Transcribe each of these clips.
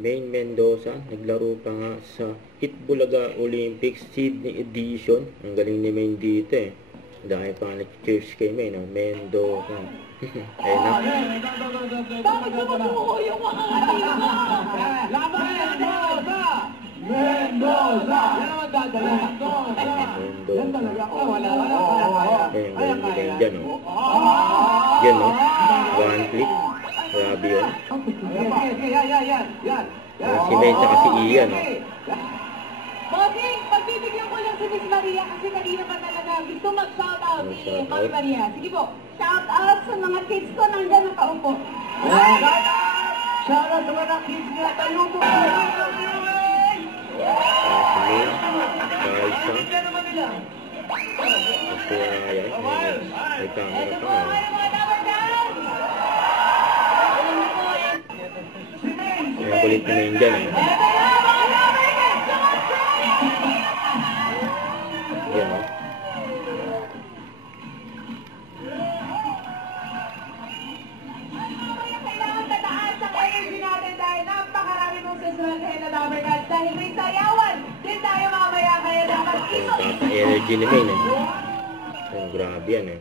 Maine Mendoza, naglaro pa nga sa Itbulaga Olympics Sydney Edition. Ang galing ni Maine dito eh. Dahil pa nag-cheers kay Maine, no? Mendoza. Ayun na. Bakit sumusuko yung mga kanina? Laban Mendoza! Mendoza! Yan naman dadala. Mendoza. Yan talaga. Wala. Ayun, galing ni Maine dyan, no? Yan, no? One click. Grabe yun. Si Maine tsaka si Ian, no? Bossing, pagbibigyan ko lang si Miss Maria kasi kanina pa talaga gusto mag-shoutout ni Mami Maria. Sige po, shoutout sa mga kids ko nandyan nakaupo. Shoutout sa mga kids nga tayo po. Si Maine, Raisa. Kasi ayan, may camera pa nga. Ayan, kulit na Maine dyan, eh. Ayan, oh. Kailangan tataas ang energy natin dahil napakarami mong sasweltehin na damergal dahil may sayawan din tayo mamaya kaya dapat ito. Ang energy ni Maine, eh. Ayan, grabe yan, eh.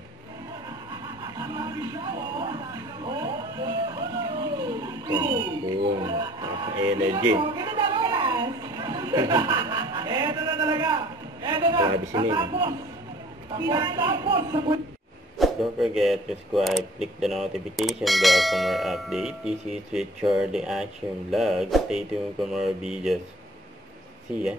Boom. Ang energy. Eto na talaga. Eto na. Grabe si Maine. Don't forget to subscribe, click the notification bell for more update. This is with Charlie Action Vlog. Stay tuned for more videos. See ya.